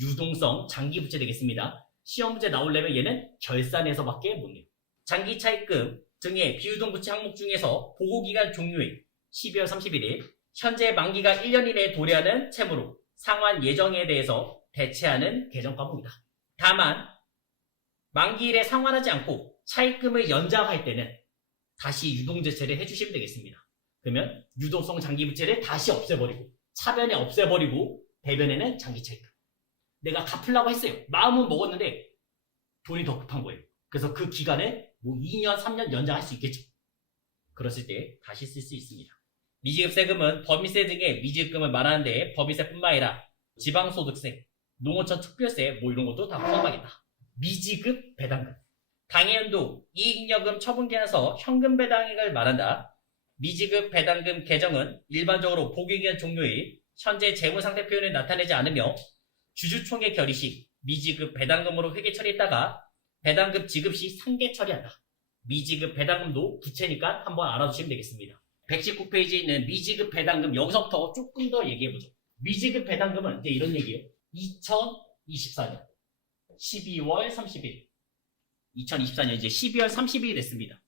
유동성 장기 부채 되겠습니다. 시험 문제 나오려면 얘는 결산에서밖에 못 내요. 장기 차입금 등의 비유동 부채 항목 중에서 보고기간 종료일 12월 31일 현재 만기가 1년 이내에 도래하는 채무로 상환 예정에 대해서 대체하는 계정 과목이다. 다만 만기일에 상환하지 않고 차입금을 연장할 때는 다시 유동제체를 해주시면 되겠습니다. 그러면 유동성 장기부채를 다시 없애버리고 차변에 없애버리고 대변에는 장기차입금. 내가 갚으려고 했어요. 마음은 먹었는데 돈이 더 급한 거예요. 그래서 그 기간을 뭐 2년, 3년 연장할 수 있겠죠. 그랬을 때 다시 쓸 수 있습니다. 미지급세금은 법인세 등의 미지급금을 말하는데 법인세뿐만 아니라 지방소득세, 농어촌 특별세 뭐 이런 것도 다 포함하겠다. 미지급 배당금. 당해연도 이익여금 처분기한에서 현금 배당액을 말한다. 미지급 배당금 계정은 일반적으로 보고기간 종료일 현재 재무상태 표현을 나타내지 않으며 주주총회 결의 시 미지급 배당금으로 회계 처리했다가 배당금 지급 시 상계 처리한다. 미지급 배당금도 부채니까 한번 알아두시면 되겠습니다. 119페이지에 있는 미지급 배당금 여기서부터 조금 더 얘기해보죠. 미지급 배당금은 이제 이런 얘기예요. 2024년 12월 30일 2024년 이제 12월 30일이 됐습니다.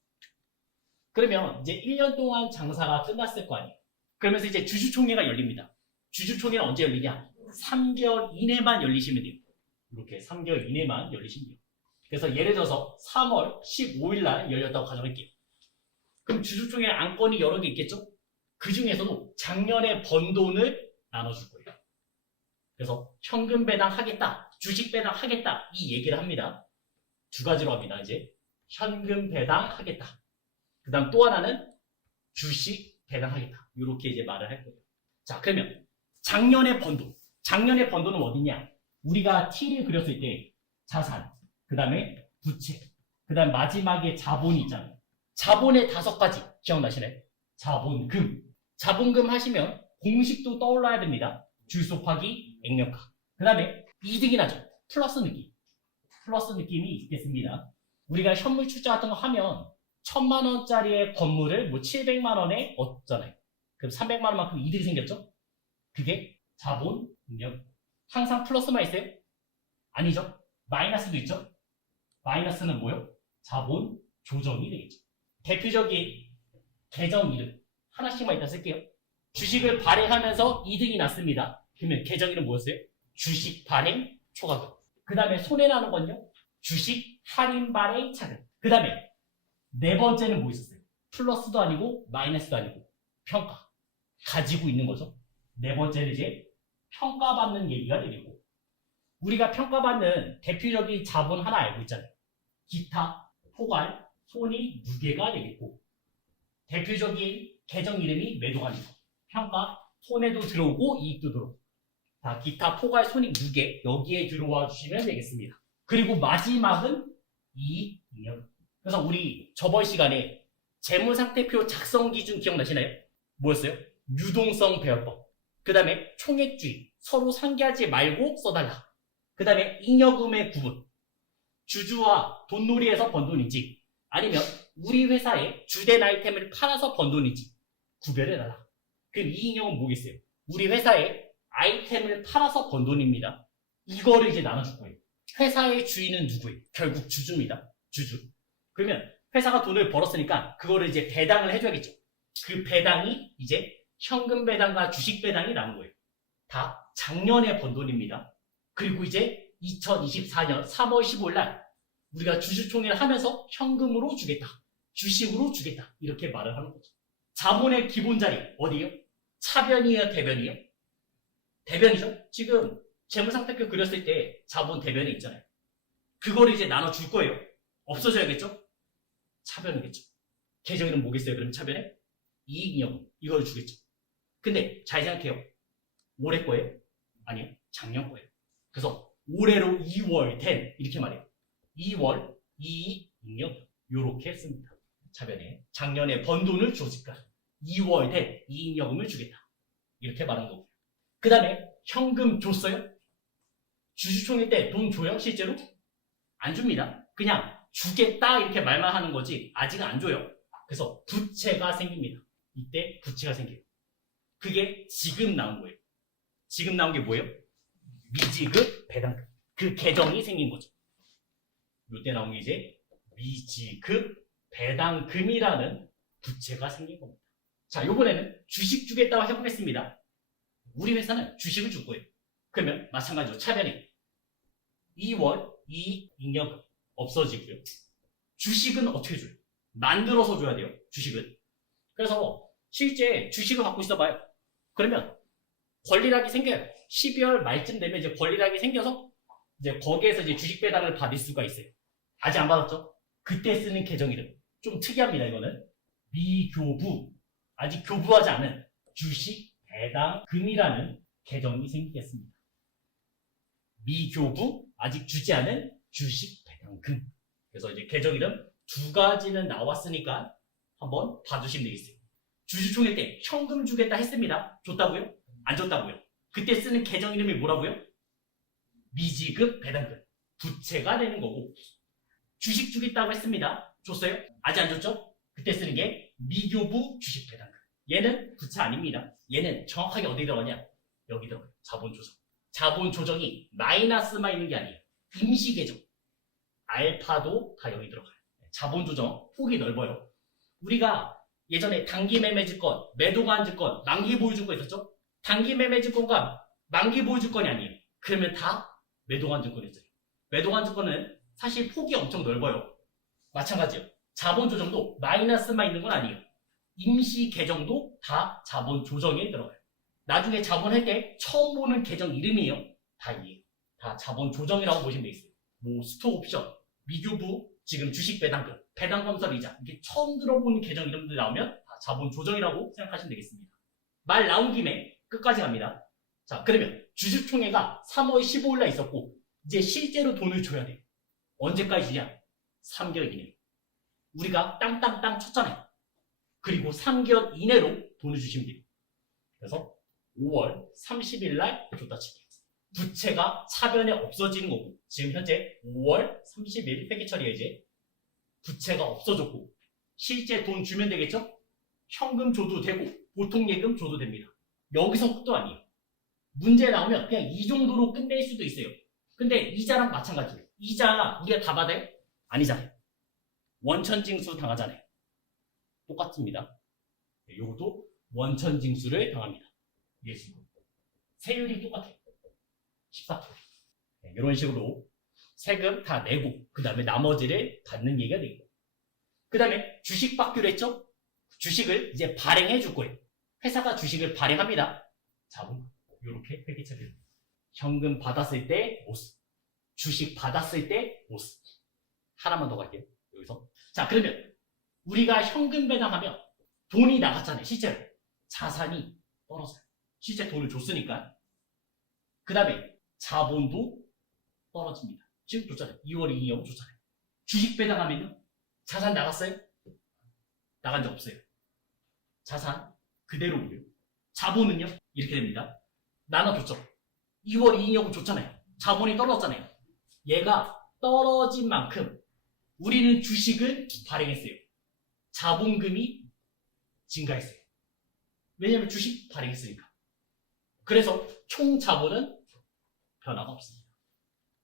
그러면 이제 1년 동안 장사가 끝났을 거 아니에요. 그러면서 이제 주주총회가 열립니다. 주주총회는 언제 열리냐? 3개월 이내만 열리시면 돼요. 이렇게 3개월 이내만 열리시면 돼요. 그래서 예를 들어서 3월 15일 날 열렸다고 가정할게요. 그럼 주주총회 안건이 여러 개 있겠죠? 그 중에서도 작년에 번 돈을 나눠줄 거예요. 그래서 현금 배당하겠다, 주식 배당하겠다 이 얘기를 합니다. 두 가지로 합니다. 이제 현금 배당하겠다. 그 다음 또 하나는 주식 배당하겠다. 이렇게 이제 말을 할 거예요. 자, 그러면 작년에 번 돈. 작년에 번 돈은 어디냐? 우리가 T를 그렸을 때 자산, 그 다음에 부채, 그 다음 마지막에 자본이 있잖아요. 자본의 5가지 기억나시나요? 자본금. 자본금 하시면 공식도 떠올라야 됩니다. 줄소파기, 액면가. 그 다음에 이득이 나죠. 플러스 느낌. 플러스 느낌이 있겠습니다. 우리가 현물 출자 같은 거 하면 1000만 원짜리의 건물을 뭐 700만 원에 얻잖아요. 그럼 300만 원만큼 이득이 생겼죠? 그게 자본, 능력. 항상 플러스만 있어요? 아니죠. 마이너스도 있죠. 마이너스는 뭐요? 자본 조정이 되겠죠. 대표적인 계정 이름 하나씩만 일단 쓸게요. 주식을 발행하면서 이득이 났습니다. 그러면 계정 이름 뭐였어요? 주식 발행 초과금. 그 다음에 손해나는 건요? 주식 할인 발행 차금. 그 다음에 네 번째는 뭐 있었어요? 플러스도 아니고 마이너스도 아니고 평가. 가지고 있는 거죠. 네 번째는 이제 평가받는 얘기가 되겠고, 우리가 평가받는 대표적인 자본 하나 알고 있잖아요. 기타, 포괄, 손익, 무게가 되겠고, 대표적인 계정 이름이 매도관이고, 평가, 손해도 들어오고 이익도 들어오고, 다 기타, 포괄, 손익, 무게 여기에 들어와 주시면 되겠습니다. 그리고 마지막은 이익, 잉여. 그래서 우리 저번 시간에 재무상태표 작성 기준 기억나시나요? 뭐였어요? 유동성 배열법. 그 다음에 총액주의. 서로 상기하지 말고 써달라. 그 다음에 잉여금의 구분. 주주와 돈놀이에서 번 돈인지 아니면 우리 회사에 주된 아이템을 팔아서 번 돈인지 구별해달라. 그럼 이 잉여금은 뭐겠어요? 우리 회사에 아이템을 팔아서 번 돈입니다. 이거를 이제 나눠줄 거예요. 회사의 주인은 누구예요? 결국 주주입니다. 주주. 그러면 회사가 돈을 벌었으니까 그거를 이제 배당을 해줘야겠죠. 그 배당이 이제 현금 배당과 주식 배당이 나는 거예요. 다 작년에 번 돈입니다. 그리고 이제 2024년 3월 15일 날 우리가 주주총회를 하면서 현금으로 주겠다. 주식으로 주겠다. 이렇게 말을 하는 거죠. 자본의 기본 자리 어디예요? 차변이에요? 대변이에요? 대변이죠. 지금 재무상태표 그렸을 때 자본 대변에 있잖아요. 그거를 이제 나눠줄 거예요. 없어져야겠죠? 차변이겠죠. 계정 이름 뭐겠어요? 그럼 차변에? 이익잉여금. 이걸 주겠죠. 근데 잘 생각해요. 올해 거예요? 아니요. 작년 거예요. 그래서 올해로 2월 된 이렇게 말해요. 2월 이익잉여금. 요렇게 씁니다. 차변에 작년에 번 돈을 주어질까? 2월 된 이익잉여금을 주겠다. 이렇게 말한 거고요. 그 다음에 현금 줬어요? 주주총회 때 돈 줘요? 실제로? 안 줍니다. 그냥 주겠다 이렇게 말만 하는 거지 아직은 안 줘요. 그래서 부채가 생깁니다. 이때 부채가 생겨요. 그게 지금 나온 거예요. 지금 나온 게 뭐예요? 미지급 배당금. 그 계정이 생긴 거죠. 이때 나온 게 이제 미지급 배당금이라는 부채가 생긴 겁니다. 자, 이번에는 주식 주겠다고 해보겠습니다. 우리 회사는 주식을 줄 거예요. 그러면 마찬가지로 차변이 2월 이익잉여금 없어지고요. 주식은 어떻게 줘요? 만들어서 줘야 돼요. 주식은. 그래서 실제 주식을 갖고 있어봐요. 그러면 권리락이 생겨요. 12월 말쯤 되면 이제 권리락이 생겨서 이제 거기에서 이제 주식 배당을 받을 수가 있어요. 아직 안 받았죠? 그때 쓰는 계정 이름. 좀 특이합니다, 이거는. 미교부. 아직 교부하지 않은 주식 배당금이라는 계정이 생기겠습니다. 미교부, 아직 주지 않은 주식 배당금. 그래서 이제 계정 이름 두 가지는 나왔으니까 한번 봐주시면 되겠어요. 주주총회 때 현금 주겠다 했습니다. 줬다고요? 안 줬다고요? 그때 쓰는 계정 이름이 뭐라고요? 미지급 배당금. 부채가 되는 거고. 주식 주겠다고 했습니다. 줬어요? 아직 안 줬죠? 그때 쓰는 게 미교부 주식 배당금. 얘는 부채 아닙니다. 얘는 정확하게 어디 들어가냐? 여기 들어가요. 자본 조정. 자본 조정이 마이너스만 있는 게 아니에요. 임시 계정. 알파도 다 여기 들어가요. 자본 조정 폭이 넓어요. 우리가 예전에 단기 매매증권, 매도관증권, 만기 보유증권 있었죠? 단기 매매증권과 만기 보유증권이 아니에요. 그러면 다 매도관증권이었어요. 매도관증권은 사실 폭이 엄청 넓어요. 마찬가지요. 자본 조정도 마이너스만 있는 건 아니에요. 임시 계정도 다 자본 조정에 들어가요. 나중에 자본할 때 처음 보는 계정 이름이에요. 다 이해요. 다 자본 조정이라고 보시면 되겠어요. 뭐 스톡 옵션, 미교부, 지금 주식 배당금, 배당검사 이자 이렇게 처음 들어보는 계정 이름들 나오면 다 자본 조정이라고 생각하시면 되겠습니다. 말 나온 김에 끝까지 갑니다. 자, 그러면 주주총회가 3월 15일 날 있었고 이제 실제로 돈을 줘야 돼요. 언제까지 주냐? 3개월 이내로. 우리가 땅땅땅 쳤잖아요. 그리고 3개월 이내로 돈을 주시면 돼요. 그래서 5월 30일 날 줬다 치기. 부채가 차변에 없어지는 거고 지금 현재 5월 30일 회계 처리에 이제 부채가 없어졌고 실제 돈 주면 되겠죠? 현금 줘도 되고 보통 예금 줘도 됩니다. 여기서 끝도 아니에요. 문제 나오면 그냥 이 정도로 끝낼 수도 있어요. 근데 이자랑 마찬가지예요. 이자 우리가 다 받아요? 아니잖아요. 원천징수 당하잖아요. 똑같습니다. 이것도 원천징수를 당합니다. 예수님. 세율이 똑같아요. 14%. 이런 식으로 세금 다 내고 그 다음에 나머지를 받는 얘기가 되고 그 다음에 주식 받기로 했죠? 주식을 이제 발행해 줄 거예요. 회사가 주식을 발행합니다. 자본 이렇게 회계처리를 현금 받았을 때 모습 주식 받았을 때 모습 하나만 더 갈게요. 여기서 자 그러면 우리가 현금 배당하면 돈이 나갔잖아요. 실제로 자산이 떨어져요. 실제 돈을 줬으니까 그 다음에 자본도 떨어집니다. 지금 줬잖아요. 2월 이익잉여금 줬잖아요. 주식 배당하면요. 자산 나갔어요? 나간 적 없어요. 자산 그대로고요. 자본은요. 이렇게 됩니다. 나눠줬죠. 2월 이익잉여금 줬잖아요. 자본이 떨어졌잖아요. 얘가 떨어진 만큼 우리는 주식을 발행했어요. 자본금이 증가했어요. 왜냐하면 주식 발행했으니까. 그래서 총 자본은 변화가 없습니다.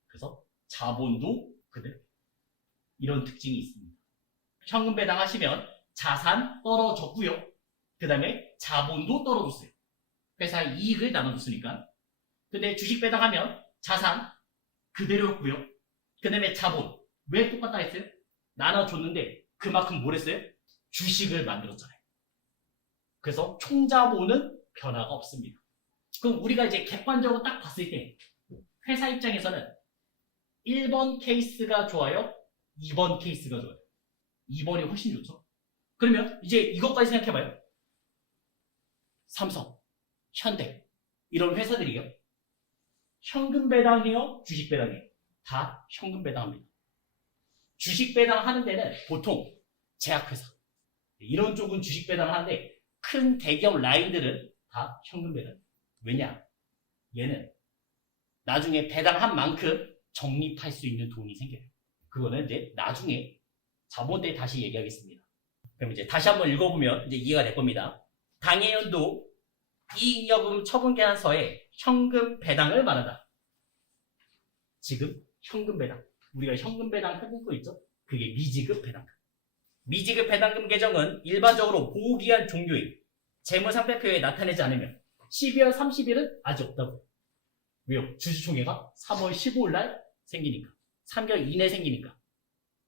그래서 자본도 그대로 이런 특징이 있습니다. 현금 배당하시면 자산 떨어졌고요. 그 다음에 자본도 떨어졌어요. 회사의 이익을 나눠줬으니까. 근데 주식 배당하면 자산 그대로였고요. 그 다음에 자본 왜 똑같다 했어요? 나눠줬는데 그만큼 뭘 했어요? 주식을 만들었잖아요. 그래서 총자본은 변화가 없습니다. 그럼 우리가 이제 객관적으로 딱 봤을 때 회사 입장에서는 1번 케이스가 좋아요? 2번 케이스가 좋아요? 2번이 훨씬 좋죠? 그러면 이제 이것까지 생각해봐요. 삼성, 현대 이런 회사들이요. 현금 배당이요? 주식 배당이요? 다 현금 배당합니다. 주식 배당하는 데는 보통 제약회사 이런 쪽은 주식 배당을 하는데 큰 대기업 라인들은 다 현금 배당. 왜냐? 얘는 나중에 배당한 만큼 적립할 수 있는 돈이 생겨요. 그거는 이제 나중에 자본 때 다시 얘기하겠습니다. 그럼 이제 다시 한번 읽어보면 이제 이해가 될 겁니다. 당해연도 이익여금 처분계산서에 현금 배당을 말한다. 지금 현금 배당. 우리가 현금 배당 해본 거 있죠? 그게 미지급 배당금. 미지급 배당금 계정은 일반적으로 보호기한 종료일 재무상태표에 나타내지 않으면 12월 30일은 아직 없다고. 왜요? 주주총회가 3월 15일 날 생기니까. 3개월 이내 생기니까.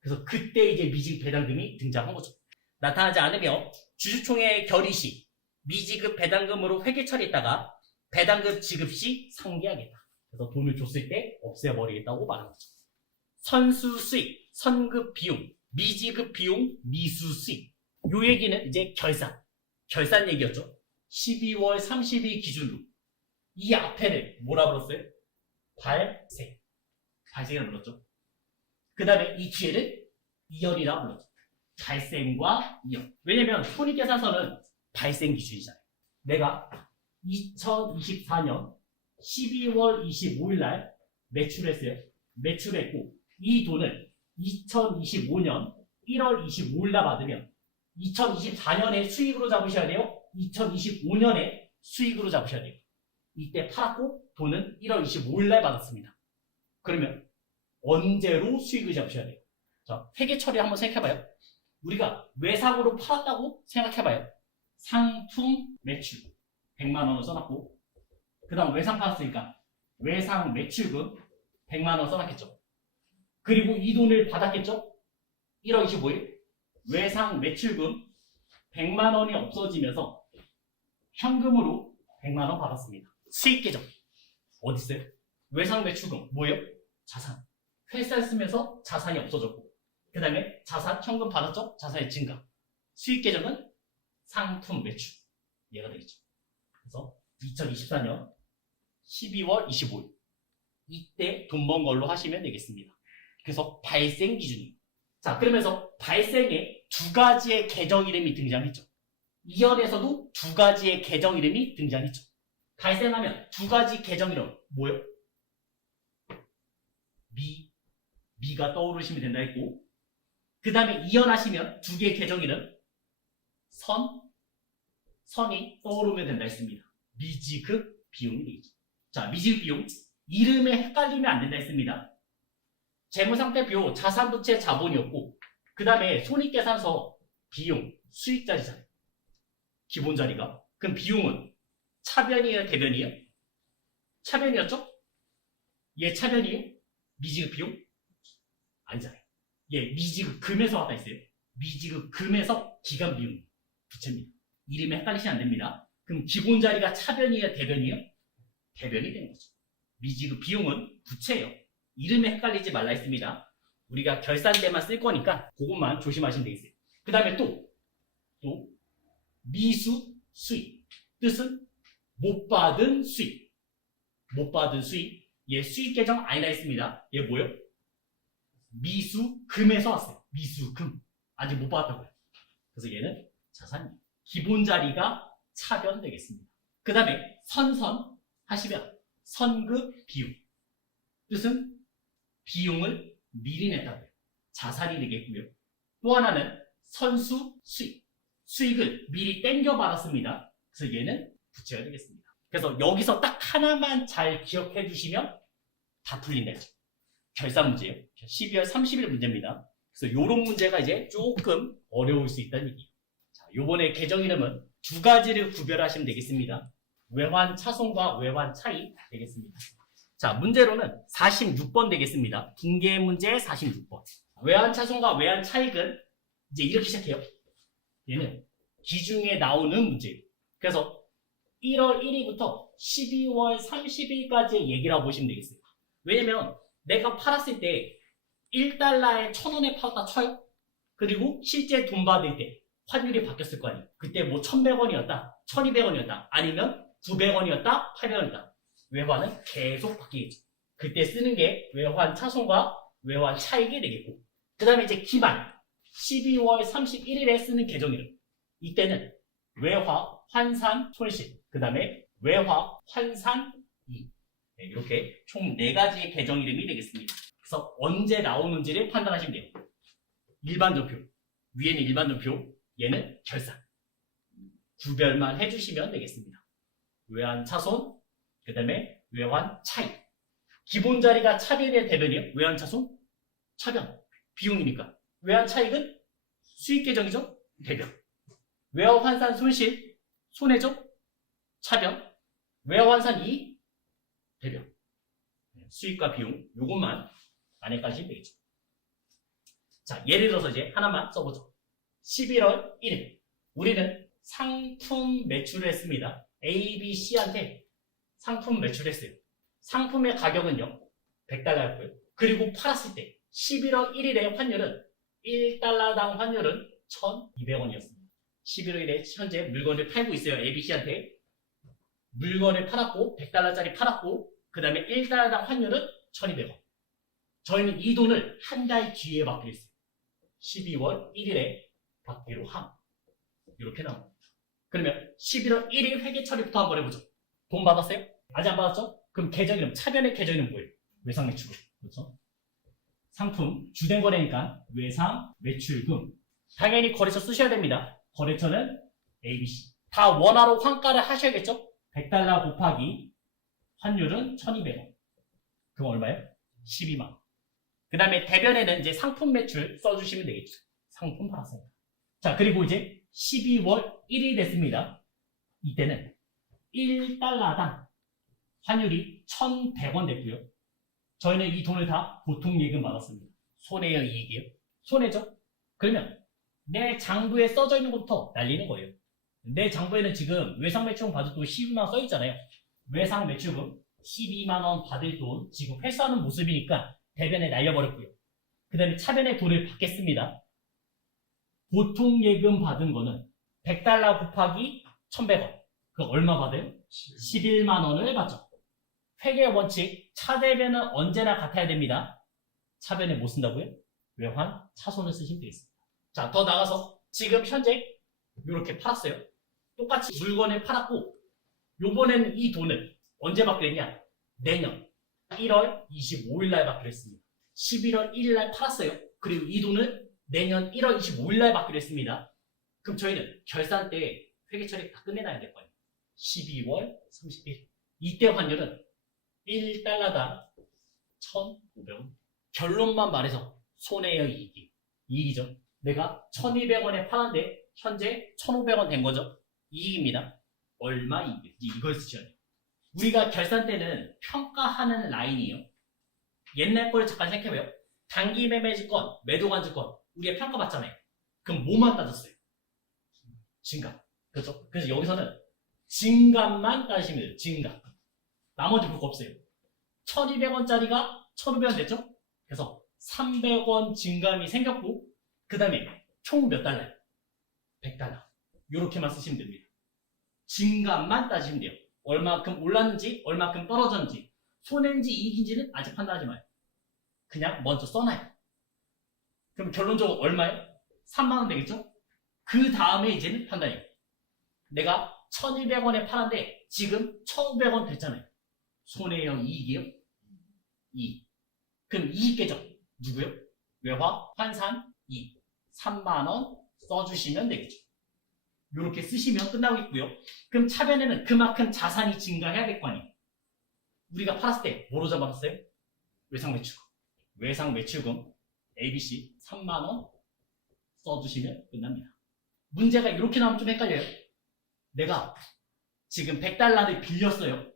그래서 그때 이제 미지급 배당금이 등장한 거죠. 나타나지 않으며 주주총회 결의 시 미지급 배당금으로 회계 처리했다가 배당금 지급 시 상기하겠다. 그래서 돈을 줬을 때 없애버리겠다고 말하는 거죠. 선수 수익, 선급 비용, 미지급 비용, 미수 수익. 요 얘기는 이제 결산 얘기였죠. 12월 30일 기준으로 이 앞에를 뭐라 불렀어요? 발생이라 불렀죠. 그 다음에 이 뒤에를 이연이라 불렀죠. 발생과 이연. 왜냐면 손익계산서는 발생 기준이잖아요. 내가 2024년 12월 25일 날 매출했어요. 매출했고 이 돈을 2025년 1월 25일 날 받으면 2024년에 수익으로 잡으셔야 돼요. 2025년에 수익으로 잡으셔야 돼요. 이때 팔았고 돈은 1월 25일 날 받았습니다. 그러면 언제로 수익을 잡으셔야 돼요? 자, 회계 처리 한번 생각해봐요. 우리가 외상으로 팔았다고 생각해봐요. 상품 매출 100만 원을 써놨고 그 다음 외상 팔았으니까 외상 매출금 100만 원 써놨겠죠. 그리고 이 돈을 받았겠죠. 1월 25일 외상 매출금 100만 원이 없어지면서 현금으로 100만 원 받았습니다. 수익 계정 어디 있어요? 외상 매출금 뭐예요? 자산. 회사에 쓰면서 자산이 없어졌고 그 다음에 자산 현금 받았죠? 자산의 증가. 수익 계정은 상품 매출. 이해가 되겠죠. 그래서 2024년 12월 25일 이때 돈 번 걸로 하시면 되겠습니다. 그래서 발생 기준이에요. 자, 그러면서 발생에 두 가지의 계정 이름이 등장했죠. 이연에서도 두 가지의 계정 이름이 등장했죠. 발생하면 두 가지 계정 이름 뭐예요? 미가 떠오르시면 된다 했고 그 다음에 이연하시면 두 개의 계정 이름 선이 떠오르면 된다 했습니다. 미지급 비용이 되겠죠. 자, 미지급 비용 이름에 헷갈리면 안 된다 했습니다. 재무상태표 자산부채 자본이었고 그 다음에 손익계산서 비용 수익자리잖아요. 기본자리가. 그럼 비용은 차변이에요? 대변이에요? 차변이었죠? 얘 차변이에요? 미지급 비용? 아니잖아요. 얘 미지급 금에서 왔다 했어요. 미지급 금에서 기간 비용 부채입니다. 이름에 헷갈리시면 안 됩니다. 그럼 기본자리가 차변이에요? 대변이에요? 대변이 되는 거죠. 미지급 비용은 부채예요. 이름에 헷갈리지 말라 했습니다. 우리가 결산대만 쓸 거니까 그것만 조심하시면 되겠어요. 그 다음에 또 미수 수익. 뜻은 못 받은 수익. 못 받은 수익. 얘 수익 계정 아니라 했습니다. 얘 뭐예요? 미수금에서 왔어요. 미수금. 아직 못 받았다고요. 그래서 얘는 자산이에요. 기본 자리가 차변 되겠습니다. 그 다음에 선선 하시면 선급 비용. 뜻은 비용을 미리 냈다고요. 자산이 되겠고요. 또 하나는 선수 수익. 수익을 미리 땡겨 받았습니다. 그래서 얘는 부채가 되겠습니다. 그래서 여기서 딱 하나만 잘 기억해 주시면 다 풀린다 했죠. 결산 문제예요. 12월 30일 문제입니다. 그래서 이런 문제가 이제 조금 어려울 수 있다는 얘기예요. 자, 요번에 계정 이름은 두 가지를 구별하시면 되겠습니다. 외환 차손과 외환 차익 되겠습니다. 자, 문제로는 46번 되겠습니다. 붕괴 문제 46번. 외환 차손과 외환 차익은 이제 이렇게 시작해요. 얘는 기중에 나오는 문제예요. 그래서 1월 1일부터 12월 30일까지의 얘기라고 보시면 되겠어요. 왜냐면 내가 팔았을 때 1달러에 1,000원에 팔았다 쳐요. 그리고 실제 돈 받을 때 환율이 바뀌었을 거 아니에요. 그때 뭐 1,100원이었다, 1,200원이었다, 아니면 900원이었다, 800원이었다. 외환은 계속 바뀌겠죠. 그때 쓰는 게 외환 차손과 외환 차익이 되겠고, 그 다음에 이제 기만 12월 31일에 쓰는 계정 이름. 이때는 외화, 환산, 손실, 그 다음에 외화, 환산, 이익. 네, 이렇게 총 4가지의 계정 이름이 되겠습니다. 그래서 언제 나오는지를 판단하시면 돼요. 일반도표, 위에는 일반도표, 얘는 결산. 구별만 해주시면 되겠습니다. 외환 차손, 그 다음에 외환 차익. 기본 자리가 차변의 대변이에요. 외환 차손, 차변, 비용이니까. 외환 차익은 수익 계정이죠. 대변. 외화 환산 손실, 손해죠. 차변. 외화 환산 이익, 대변. 수익과 비용, 요것만 안에 까시면 되겠죠. 자, 예를 들어서 이제 하나만 써보죠. 11월 1일. 우리는 상품 매출을 했습니다. A, B, C한테 상품 매출했어요. 상품의 가격은요, 100달러였고요. 그리고 팔았을 때 11월 1일의 환율은 1달러당 환율은 1,200원이었습니다. 11월 1일에 현재 물건을 팔고 있어요. A, B, C한테. 물건을 팔았고, 100달러짜리 팔았고, 그 다음에 1달러당 환율은 1,200원. 저희는 이 돈을 한 달 뒤에 받기로 했어요. 12월 1일에 받기로 함. 이렇게 나옵니다. 그러면 11월 1일 회계 처리부터 한번 해보죠. 돈 받았어요? 아직 안 받았죠? 그럼 계정 이름, 차변의 계정 이름 뭐예요? 외상 매출금. 그렇죠? 상품, 주된 거래니까 외상 매출금. 당연히 거래처 쓰셔야 됩니다. 거래처는 ABC. 다 원화로 환가를 하셔야겠죠? 100달러 곱하기 환율은 1,200원. 그럼 얼마예요? 12만원. 그 다음에 대변에는 이제 상품 매출 써주시면 되겠죠. 상품 팔았습니다. 자, 그리고 이제 12월 1일 됐습니다. 이때는 1달러당 환율이 1,100원 됐고요. 저희는 이 돈을 다 보통 예금 받았습니다. 손해요, 이익이요? 손해죠? 그러면 내 장부에 써져 있는 것부터 날리는 거예요. 내 장부에는 지금 외상 매출금 받을 돈 12만원 써있잖아요. 외상 매출금 12만원 받을 돈 지금 회수하는 모습이니까 대변에 날려버렸고요. 그 다음에 차변에 돈을 받겠습니다. 보통 예금 받은 거는 100달러 곱하기 1,100원. 그럼 얼마 받아요? 11만원을 받죠. 회계 원칙, 차대변은 언제나 같아야 됩니다. 차변에 뭐 쓴다고요? 외환, 차손을 쓰시면 되겠습니다. 자, 더 나가서 지금 현재 이렇게 팔았어요. 똑같이 물건을 팔았고 요번에는 이 돈을 언제 받기로 했냐? 내년 1월 25일 날 받기로 했습니다. 11월 1일 날 팔았어요. 그리고 이 돈을 내년 1월 25일 날 받기로 했습니다. 그럼 저희는 결산 때 회계 처리 다 끝내놔야 될 거예요. 12월 30일. 이때 환율은 1달러당 1,500원. 결론만 말해서 손해요, 이익이. 이익이죠. 내가 1,200원에 팔았는데 현재 1,500원 된 거죠. 이익입니다. 얼마 이익? 이걸 쓰셔야 돼요. 우리가 결산 때는 평가하는 라인이에요. 옛날 거를 잠깐 생각해봐요. 단기 매매주권, 매도관주권 우리가 평가받잖아요. 그럼 뭐만 따졌어요? 증감. 그렇죠? 그래서 여기서는 증감만 따지시면 돼요. 증감. 나머지 볼 거 없어요. 1,200원짜리가 1,500원 됐죠? 그래서 300원 증감이 생겼고 그 다음에 총 몇 달러요? 100달러. 이렇게만 쓰시면 됩니다. 증감만 따지시면 돼요. 얼마큼 올랐는지 얼마큼 떨어졌는지 손해인지 이익인지는 아직 판단하지 마요. 그냥 먼저 써놔요. 그럼 결론적으로 얼마예요? 3만원 되겠죠? 그 다음에 이제는 판단해요. 내가 1,200원에 팔았는데 지금 1,500원 됐잖아요. 손해요, 이익이요? 이익. 그럼 이익 계정 누구요? 외화, 환산, 이익. 3만원 써주시면 되겠죠. 이렇게 쓰시면 끝나고 있고요. 그럼 차변에는 그만큼 자산이 증가해야 될 거 아니에요. 우리가 팔았을 때 뭐로 잡았어요? 외상 매출금. 외상 매출금 ABC 3만원 써주시면 끝납니다. 문제가 이렇게 나오면 좀 헷갈려요. 내가 지금 100달러를 빌렸어요.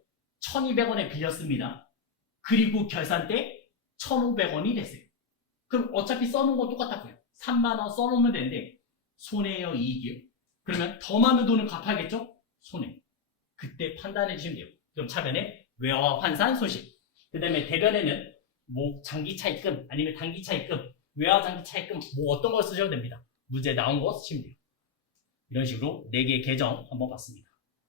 1,200원에 빌렸습니다. 그리고 결산 때 1,500원이 됐어요. 그럼 어차피 써놓은 건 똑같았고요. 3만원 써놓으면 되는데 손해요, 이익이요? 그러면 더 많은 돈을 갚아야겠죠? 손해. 그때 판단해 주시면 돼요. 그럼 차변에 외화 환산 손실. 그 다음에 대변에는 뭐 장기 차입금 아니면 단기 차입금, 외화 장기 차입금 뭐 어떤 걸 쓰셔도 됩니다. 문제 나온 거 쓰시면 돼요. 이런 식으로 4개의 계정 한번 봤습니다.